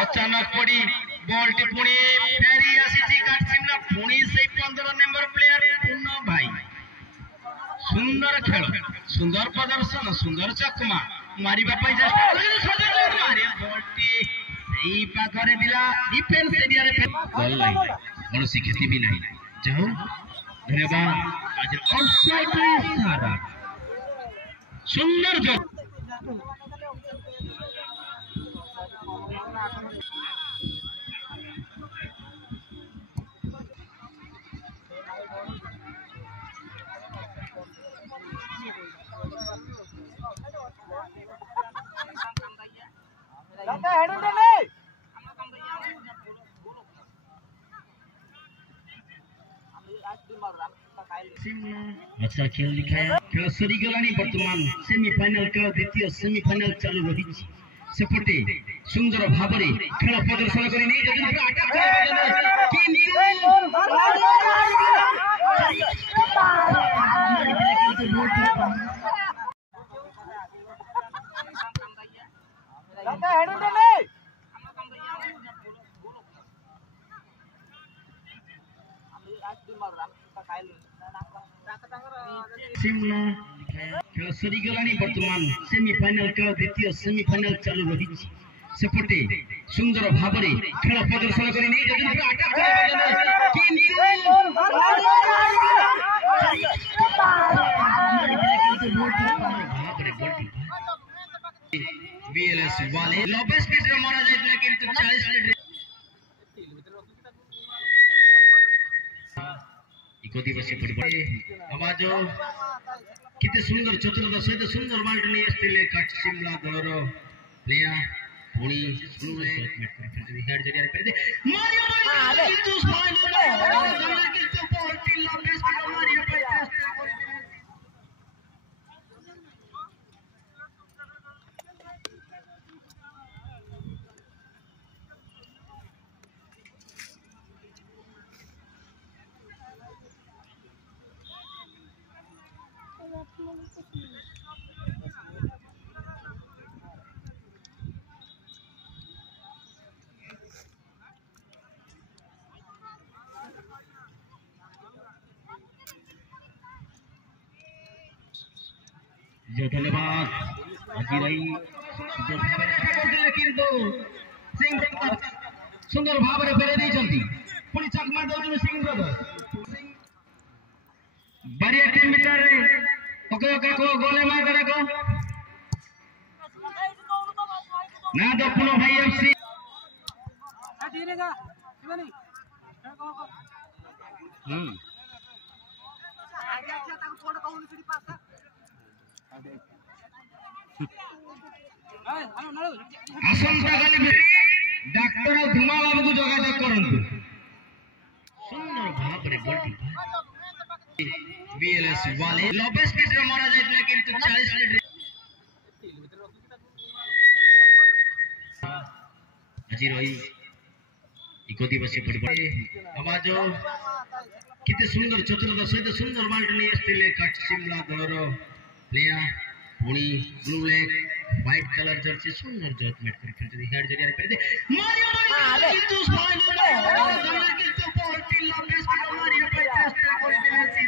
अचानक पड़ी ball T पुणी फेरी आसी काटसिमला पुणी से 15 नंबर प्लेयर पूर्ण भाई सुंदर खेल सुंदर प्रदर्शन सुंदर चकमा मारिबा पई चेष्टा करिले मारे बॉल टी सही पाखरे दिला डिफेंस एरिया रे बॉल नहीं कौनसी क्षति भी नहीं जाओ धन्यवाद आज ऑफसाइड सारा सुंदर जो अच्छा खेल दिखाया खेल सरी गलानी वर्तमान सेमीफाइनल खेल द्वितीय सेमीफाइनल चालू रही सेपटे सुंदर भाबरे खेल प्रदर्शन करी नहीं जजन पूरा अटैक करे कि खेल सरी गलानी वर्तमान सेमीफाइनल खेल द्वितीय सेमीफाइनल चालू रही सेपटे सुंदर भाबरे खेल प्रदर्शन करी नहीं जजन पूरा अटैक करे कि बीएलएस वाले लॉबेस पेटर मारा जाए किंतु 40 मिनट इकोती बसे पड़े आवाज किते सुंदर चतुर्थ सहित सुंदर बाल्ट नहीं असले कट शिमला दर प्लेयर पुणी सुले हेड जरिया पे दे मारियो किंतु फाइनल किंतु बॉल टी लॉबेस पेटर मारियो पे धन्यवाद अजी रही किंतु सिंह सुंदर भाव में फेरे नहीं पुणी चकमा दौर सिंह ब्रदर बढ़िया टीम मिटर ओके ओके को गोले मार करे को ना तो पुनो भाई एफसी आसंता काली डाक्टर धुमा बाबू को जोगाजोग करंतु सुंदर भाव रे बॉडी बीएलएस वाले लॉबेस पेटर मारा जाए किंतु 40 मिनट अजी रही इकोती बसे पड़े आवाज किते सुंदर चतुर्थ सहित सुंदर बाल्ट नहीं असले कट शिमला दर प्लेयर पुणी blue leg white colour Jersey सुंदर जोत मेट कर खेलते हेड जरिया पे दे मारियो किंतु फाइनल किंतु बॉल टी लॉबेस पेटर मारियो पे